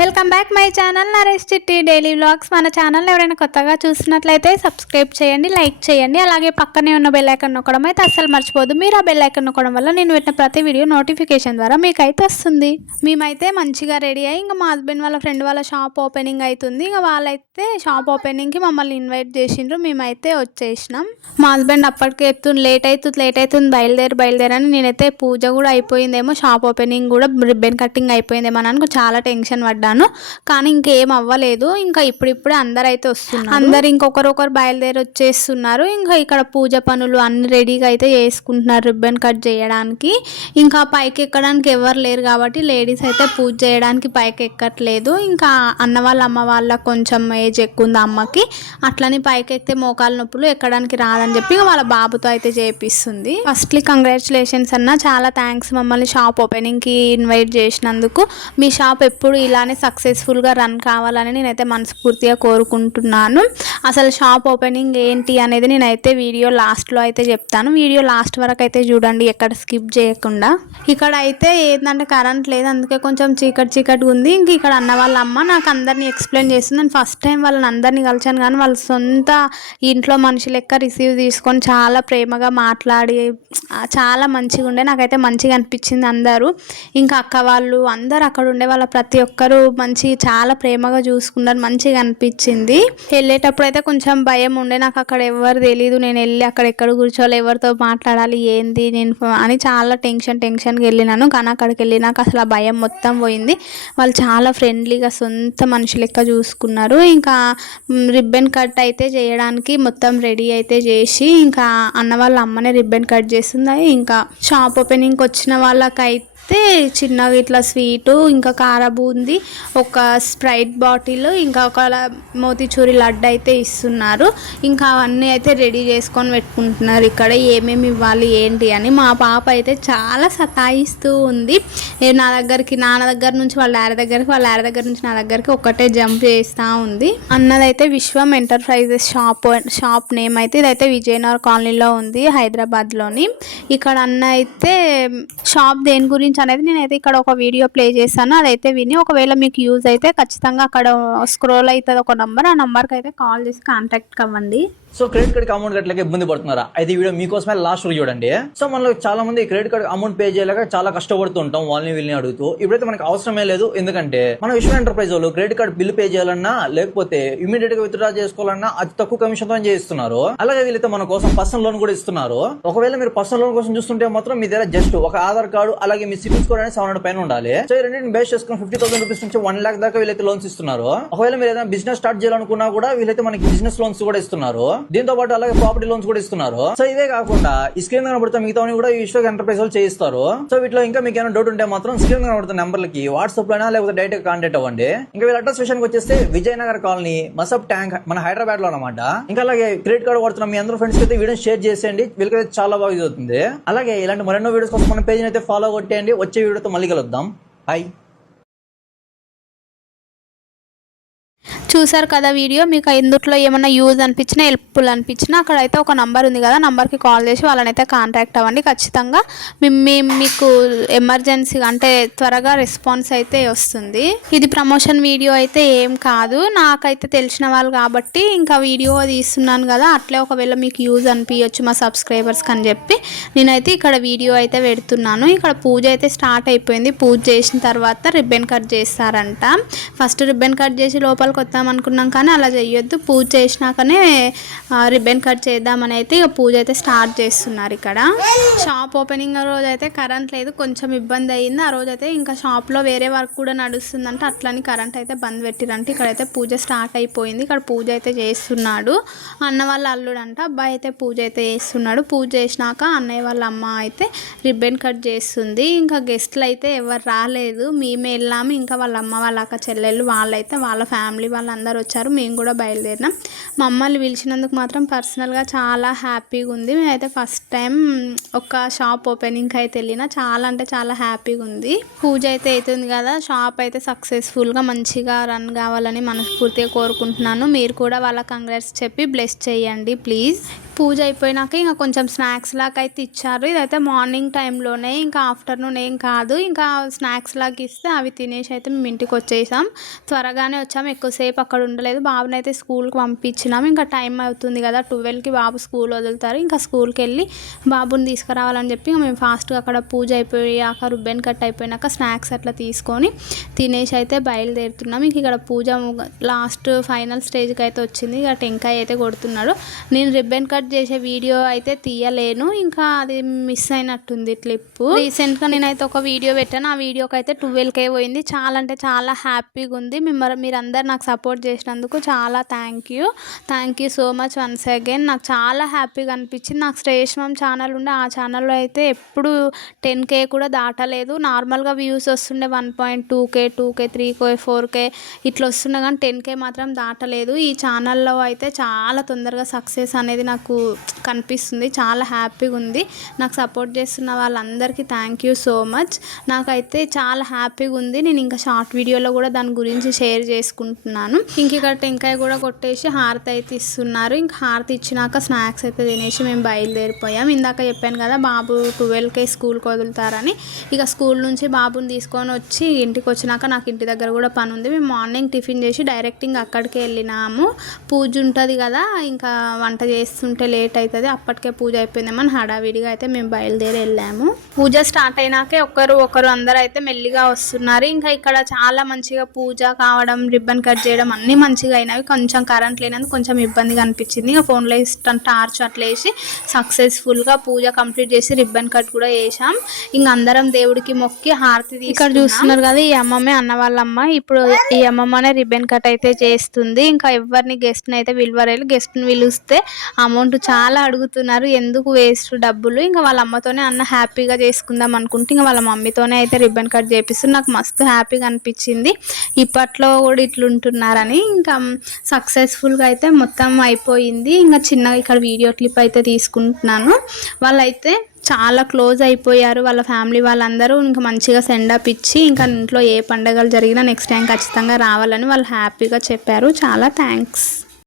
Welcome back my channel Naresh Chitti daily vlogs మన channel ఎవరైనా కొత్తగా చూసినట్లయితే సబ్స్క్రైబ్ చేయండి లైక్ చేయండి. అలాగే పక్కనే ఉన్న బెల్ నొక్కడం అయితే అస్సలు మర్చిపోదు మీరు ఆ బెల్ నొక్కడం వల్ల నేను పెట్టిన ప్రతి వీడియో నోటిఫికేషన్ ద్వారా మీకు అయితే వస్తుంది. మేమైతే మంచిగా రెడీ అయ్యి ఇంకా మా హస్బెండ్ వాళ్ళ ఫ్రెండ్ వాళ్ళ షాప్ ఓపెనింగ్ అవుతుంది ఇంకా వాళ్ళైతే షాప్ ఓపెనింగ్కి మమ్మల్ని ఇన్వైట్ చేసిండ్రు. మేమైతే వచ్చేసినాం. మా హస్బెండ్ అప్పటికే చెప్తుంది లేట్ అవుతుంది లేట్ అవుతుంది బయలుదేరి బయలుదేరని నేనైతే పూజ కూడా అయిపోయిందేమో షాప్ ఓపెనింగ్ కూడా రిబ్బన్ కటింగ్ అయిపోయిందేమో అని చాలా టెన్షన్ పడ్డాను. కానీ ఇంకేం అవ్వలేదు. ఇంకా ఇప్పుడిప్పుడే అందరు అయితే వస్తున్నారు. అందరు ఇంకొకరొకరు బయలుదేరి వచ్చేస్తున్నారు ఇంకా ఇక్కడ పూజ పనులు అన్ని రెడీగా అయితే చేసుకుంటున్నారు రిబ్బన్ కట్ చేయడానికి. ఇంకా పైకి ఎక్కడానికి ఎవరు లేరు కాబట్టి లేడీస్ అయితే పూజ చేయడానికి పైకి ఎక్కట్లేదు. ఇంకా అన్న వాళ్ళ అమ్మ వాళ్ళ కొంచెం ఏజ్ ఎక్కువ ఉంది అమ్మకి. అట్లని పైకి ఎక్కితే మోకాలు నొప్పులు ఎక్కడానికి రాదని చెప్పి ఇంకా వాళ్ళ బాబుతో అయితే చేపిస్తుంది. ఫస్ట్లీ కంగ్రాచులేషన్స్ అన్న. చాలా థ్యాంక్స్ మమ్మల్ని షాప్ ఓపెనింగ్కి ఇన్వైట్ చేసినందుకు. మీ షాప్ ఎప్పుడు ఇలానే సక్సెస్ఫుల్గా రన్ కావాలని నేనైతే మనస్ఫూర్తిగా కోరుకుంటున్నాను. అసలు షాప్ ఓపెనింగ్ ఏంటి అనేది నేనైతే వీడియో లాస్ట్లో అయితే చెప్తాను. వీడియో లాస్ట్ వరకు అయితే చూడండి ఎక్కడ స్కిప్ చేయకుండా. ఇక్కడ అయితే ఏంటంటే కరెంట్ లేదు అందుకే కొంచెం చీకటి చీకటి ఉంది. ఇంక ఇక్కడ అన్న వాళ్ళ అమ్మ నాకు అందరినీ ఎక్స్ప్లెయిన్ చేస్తుంది నేను ఫస్ట్ టైం వాళ్ళని అందరినీ కలిసాను కానీ వాళ్ళ సొంత ఇంట్లో మనిషి లెక్క రిసీవ్ తీసుకొని చాలా ప్రేమగా మాట్లాడి చాలా మంచిగా ఉండే నాకైతే మంచిగా అనిపించింది అందరూ. ఇంకా అక్క వాళ్ళు అందరు అక్కడ ఉండే వాళ్ళ ప్రతి ఒక్కరు మంచి చాలా ప్రేమగా చూసుకున్నారు మంచిగా అనిపించింది. వెళ్ళేటప్పుడు అయితే కొంచెం భయం ఉండే నాకు అక్కడ ఎవరు తెలియదు నేను వెళ్ళి అక్కడ ఎక్కడ కూర్చోవాలి ఎవరితో మాట్లాడాలి ఏంది నేను అని చాలా టెన్షన్ టెన్షన్గా వెళ్ళినాను. కానీ అక్కడికి వెళ్ళినాక అసలు ఆ భయం మొత్తం పోయింది. వాళ్ళు చాలా ఫ్రెండ్లీగా సొంత మనిషి లెక్క చూసుకున్నారు. ఇంకా రిబ్బన్ కట్ అయితే చేయడానికి మొత్తం రెడీ అయితే చేసి ఇంకా అన్న వాళ్ళ అమ్మనే రిబ్బన్ కట్ చేస్తుంది ఇంకా షాప్ ఓపెనింగ్కి వచ్చిన వాళ్ళకైతే చిన్నగా ఇట్లా స్వీటు ఇంకా కార బూంది ఒక స్ప్రైట్ బాటిల్ ఇంకా ఒక మోతిచూరి లడ్డు అయితే ఇస్తున్నారు. ఇంకా అవన్నీ అయితే రెడీ చేసుకొని పెట్టుకుంటున్నారు. ఇక్కడ ఏమేమి ఇవ్వాలి ఏంటి అని మా పాప అయితే చాలా సతాయిస్తూ ఉంది. నా దగ్గరికి నాన్న దగ్గర నుంచి వాళ్ళ డాడీ దగ్గరికి వాళ్ళ డాడీ దగ్గర నుంచి నా దగ్గరికి ఒక్కటే జంప్ చేస్తూ ఉంది. అన్నదైతే Vishwam enterprises shop shop name అయితే ఇదైతే విజయనగర్ కాలనీలో ఉంది హైదరాబాద్లోని. ఇక్కడ అన్న అయితే షాప్ దేని గురించి అనేది నేనైతే ఇక్కడ ఒక వీడియో ప్లే చేశాను. అదైతే విని ఒకవేళ మీకు యూజ్ అయితే ఖచ్చితంగా అక్కడ స్క్రోల్ అవుతుంది ఒక నంబర్ ఆ నంబర్కి అయితే కాల్ చేసి కాంటాక్ట్ అవ్వండి. సో క్రెడిట్ కార్డ్ అమౌంట్ కట్టలేక ఇబ్బంది పడుతున్నారా? అయితే వీడియో మీకోసమే లాస్ట్ వరకు చూడండి. సో మనలో చాలా మంది క్రెడిట్ కార్డ్ అమౌంట్ పే చేయలేక చాలా కష్టపడుతూ ఉంటాం వాళ్ళని వీళ్ళని అడుగుతూ. ఇప్పుడైతే మనకి అవసరమే లేదు ఎందుకంటే మన విశ్వ ఎంటర్ప్రైజ్ వాళ్ళు క్రెడిట్ కార్డ్ బిల్ పే చేయాలన్నా లేకపోతే ఇమీడియట్గా విత్డ్రా చేసుకోవాలన్నా అతి తక్కువ కమిషన్తో చేయిస్తున్నారు. అలాగే వీళ్ళైతే మన కోసం పర్సనల్ లోన్ కూడా ఇస్తున్నారు. ఒకవేళ మీరు పర్సనల్ లోన్ కోసం చూస్తుంటే మాత్రం మీ దగ్గర జస్ట్ ఒక ఆధార్ కార్డు అలాగే మీ సిబిల్ స్కోర్ అనేది సెవెన్ హండ్రెడ్ పైన ఉండాలి. సో ఈ రెండింటిని బేస్ చేసుకుని ఫిఫ్టీ థౌసండ్ రూపీస్ నుంచి వన్ లాక్ దాకా వీళ్ళైతే లోన్స్ ఇస్తున్నారు. ఒకవేళ మీరు ఏదైనా బిజినెస్ స్టార్ట్ చేయాలనుకున్నా కూడా వీళ్ళైతే మనకి బిజినెస్ లోన్స్ కూడా ఇస్తున్నారు. దీంతో పాటు అలాగే ప్రాపర్టీ లోన్స్ కూడా ఇస్తున్నారు. సో ఇదే కాకుండా ఈ స్క్రీన్ కనబడుతున్న మిగతా కూడా ఈ విశ్వ ఎంటర్ప్రైజ్ వాళ్ళు చేయిస్తారు. సో వీటిలో ఇంకా మీకు ఏమైనా డౌట్ ఉంటే మాత్రం స్క్రీన్ కనబడుతున్న నెంబర్లకి వాట్సాప్ లోనా లేకపోతే డైరెక్ట్ కాంటాక్ట్ అవ్వండి. ఇంకా వీళ్ళ అడ్రస్ విషయానికి వచ్చేస్తే విజయనగర్ కాలనీ మసబ్ ట్యాంక్ మన హైదరాబాద్లో అనమాట ఇంకా అలాగే క్రెడిట్ కార్డ్ వాడుతున్న మీ అందరూ ఫ్రెండ్స్ అయితే వీడియో షేర్ చేసేయండి. వీళ్ళకైతే చాలా బాగా ఇది అవుతుంది. అలాగే ఇలాంటి మరెన్నో వీడియోస్ కోసం మన పేజ్ అయితే ఫాలో కొట్టేయండి. వచ్చే వీడియోతో మళ్ళీ కలుద్దాం. హాయ్ చూసారు కదా వీడియో మీకు ఇందుట్లో ఏమైనా యూజ్ అనిపించినా హెల్ప్ఫుల్ అనిపించినా అక్కడైతే ఒక నంబర్ ఉంది కదా నంబర్కి కాల్ చేసి వాళ్ళనైతే కాంటాక్ట్ అవ్వండి ఖచ్చితంగా. మేము మీకు ఎమర్జెన్సీ అంటే త్వరగా రెస్పాన్స్ అయితే వస్తుంది. ఇది ప్రమోషన్ వీడియో అయితే ఏం కాదు. నాకైతే తెలిసిన వాళ్ళు కాబట్టి ఇంకా వీడియో తీస్తున్నాను కదా అట్లే ఒకవేళ మీకు యూజ్ అనిపించచ్చు మా సబ్స్క్రైబర్స్కి అని చెప్పి నేనైతే ఇక్కడ వీడియో అయితే పెడుతున్నాను. ఇక్కడ పూజ అయితే స్టార్ట్ అయిపోయింది. పూజ చేసిన తర్వాత రిబ్బన్ కట్ చేస్తారంట. ఫస్ట్ రిబ్బన్ కట్ చేసి లోపలికి చేద్దాం అనుకున్నాం కానీ అలా చేయొద్దు పూజ చేసినాకనే రిబ్బన్ కట్ చేద్దామని అయితే ఇక పూజ అయితే స్టార్ట్ చేస్తున్నారు ఇక్కడ. షాప్ ఓపెనింగ్ రోజు అయితే కరెంట్ లేదు కొంచెం ఇబ్బంది అయ్యింది. ఆ రోజు అయితే ఇంకా షాప్లో వేరే వర్క్ కూడా నడుస్తుందంటే అట్లని కరెంట్ అయితే బంద్ పెట్టిరంటే ఇక్కడైతే పూజ స్టార్ట్ అయిపోయింది. ఇక్కడ పూజ అయితే చేస్తున్నాడు. అన్న వాళ్ళ అల్లుడు అంట అబ్బాయి అయితే పూజ అయితే చేస్తున్నాడు. పూజ చేసినాక అన్నయ్య వాళ్ళ అమ్మ అయితే రిబ్బన్ కట్ చేస్తుంది. ఇంకా గెస్ట్లు అయితే ఎవరు రాలేదు. మేమే వెళ్ళాము. ఇంకా వాళ్ళ అమ్మ వాళ్ళ అక్క చెల్లెళ్ళు వాళ్ళైతే వాళ్ళ ఫ్యామిలీ వాళ్ళ వాళ్ళందరూ వచ్చారు. మేము కూడా బయలుదేరినాం. మమ్మల్ని పిలిచినందుకు మాత్రం పర్సనల్గా చాలా హ్యాపీగా ఉంది. మేమైతే ఫస్ట్ టైం ఒక షాప్ ఓపెనింగ్కి అయితే వెళ్ళిన చాలా అంటే చాలా హ్యాపీగా ఉంది. పూజ అయితే అవుతుంది కదా షాప్ అయితే సక్సెస్ఫుల్గా మంచిగా రన్ కావాలని మనస్ఫూర్తిగా కోరుకుంటున్నాను. మీరు కూడా వాళ్ళ కంగ్రాట్స్ చెప్పి బ్లెస్ చేయండి ప్లీజ్ పూజ అయిపోయినాక ఇంకా కొంచెం స్నాక్స్ లాగా అయితే ఇచ్చారు. ఇదైతే మార్నింగ్ టైంలోనే ఇంకా ఆఫ్టర్నూన్ ఏం కాదు. ఇంకా స్నాక్స్ లాగా ఇస్తే అవి తినేసి అయితే మేము ఇంటికి వచ్చేసాం. త్వరగానే వచ్చాము ఎక్కువసేపు అక్కడ ఉండలేదు. బాబుని అయితే స్కూల్కి పంపించినాం. ఇంకా టైం అవుతుంది కదా. ట్వెల్వ్కి బాబు స్కూల్ వదులుతారు. ఇంకా స్కూల్కి వెళ్ళి బాబుని తీసుకురావాలని చెప్పి ఇంకా మేము ఫాస్ట్గా అక్కడ పూజ అయిపోయాక రుబ్బెన్ కట్ అయిపోయినాక స్నాక్స్ అట్లా తీసుకొని తినేసి అయితే బయలుదేరుతున్నాం. ఇంక ఇక్కడ పూజ లాస్ట్ ఫైనల్ స్టేజ్కి అయితే వచ్చింది. ఇక టెంకాయ అయితే కొడుతున్నాడు. నేను రిబ్బెన్ కట్ చేసే వీడియో అయితే తీయలేను. ఇంకా అది మిస్ అయినట్టుంది క్లిప్ రీసెంట్గా నేనైతే ఒక వీడియో పెట్టాను. ఆ వీడియోకి అయితే ట్వెల్వ్ కే పోయింది. చాలా అంటే చాలా హ్యాపీగా ఉంది. మిమ్మల్ని మీరందరు నాకు సపోర్ట్ చేసినందుకు చాలా thank you thank you so much once again నాకు చాలా హ్యాపీగా అనిపించింది. నాకు శ్రేష్మం ఛానల్ ఉండే ఆ ఛానల్లో అయితే ఎప్పుడు టెన్ కే కూడా దాటలేదు. నార్మల్గా వ్యూస్ వస్తుండే one point two K two K three K four K ఇట్లా వస్తుండే కానీ టెన్ కే మాత్రం దాటలేదు. ఈ ఛానల్లో అయితే చాలా తొందరగా సక్సెస్ అనేది నాకు కనిపిస్తుంది. చాలా హ్యాపీగా ఉంది. నాకు సపోర్ట్ చేస్తున్న వాళ్ళందరికీ థ్యాంక్ యూ సో మచ్. నాకైతే చాలా హ్యాపీగా ఉంది. నేను ఇంకా షార్ట్ వీడియోలో కూడా దాని గురించి షేర్ చేసుకుంటున్నాను. ఇంక ఇక్కడ టెంకాయ కూడా కొట్టేసి హారతి అయితే ఇస్తున్నారు. ఇంకా హారతి ఇచ్చినాక స్నాక్స్ అయితే తినేసి మేము బయలుదేరిపోయాం. ఇందాక చెప్పాను కదా బాబు ట్వెల్వ్కే స్కూల్కి వదులుతారని. ఇక స్కూల్ నుంచి బాబుని తీసుకొని వచ్చి ఇంటికి వచ్చినాక నాకు ఇంటి దగ్గర కూడా పని ఉంది. మేము మార్నింగ్ టిఫిన్ చేసి డైరెక్ట్ ఇంకా అక్కడికి వెళ్ళినాము. పూజ ఉంటుంది కదా ఇంకా వంట చేస్తుంటే లేట్ అవుతుంది అప్పటికే పూజ అయిపోయిందేమని హడావిడిగా అయితే మేము బయలుదేరి వెళ్ళాము. పూజ స్టార్ట్ అయినాకే ఒకరు ఒకరు అందరూ అయితే మెల్లిగా వస్తున్నారు. ఇంకా ఇక్కడ చాలా మంచిగా పూజ కావడం రిబ్బన్ కట్ చేయడం అన్నీ మంచిగా అయినవి కొంచెం కరెంట్ లేనందుకు కొంచెం ఇబ్బందిగా అనిపించింది. ఇంకా ఫోన్లో ఇష్టం టార్చ్ అట్లా వేసి సక్సెస్ఫుల్గా పూజ కంప్లీట్ చేసి రిబ్బన్ కట్ కూడా వేసాం. ఇంకా అందరం దేవుడికి మొక్కి హారతి ఇక్కడ చూస్తున్నారు కదా ఈ అమ్మమ్మే అన్న వాళ్ళ అమ్మ ఇప్పుడు ఈ అమ్మమ్మనే రిబ్బన్ కట్ అయితే చేస్తుంది. ఇంకా ఎవరిని గెస్ట్ని అయితే విలువరేలు గెస్ట్ని పిలిస్తే అమౌంట్ చాలా అడుగుతున్నారు ఎందుకు వేస్ట్ డబ్బులు? ఇంకా వాళ్ళ అమ్మతోనే అన్న హ్యాపీగా చేసుకుందాం అనుకుంటే ఇంకా వాళ్ళ మమ్మీతోనే అయితే రిబ్బన్ కట్ చేపిస్తూ నాకు మస్తు హ్యాపీగా అనిపించింది. ఇప్పట్లో కూడా ఇట్లుంటున్నారని ఇంకా సక్సెస్ఫుల్గా అయితే మొత్తం అయిపోయింది. ఇంకా చిన్నగా ఇక్కడ వీడియో క్లిప్ అయితే తీసుకుంటున్నాను. వాళ్ళైతే చాలా క్లోజ్ అయిపోయారు. వాళ్ళ ఫ్యామిలీ వాళ్ళందరూ ఇంకా మంచిగా సెండ్ అప్ ఇచ్చి ఇంకా ఇంట్లో ఏ పండగలు జరిగినా నెక్స్ట్ టైం ఖచ్చితంగా రావాలని వాళ్ళు హ్యాపీగా చెప్పారు. చాలా థ్యాంక్స్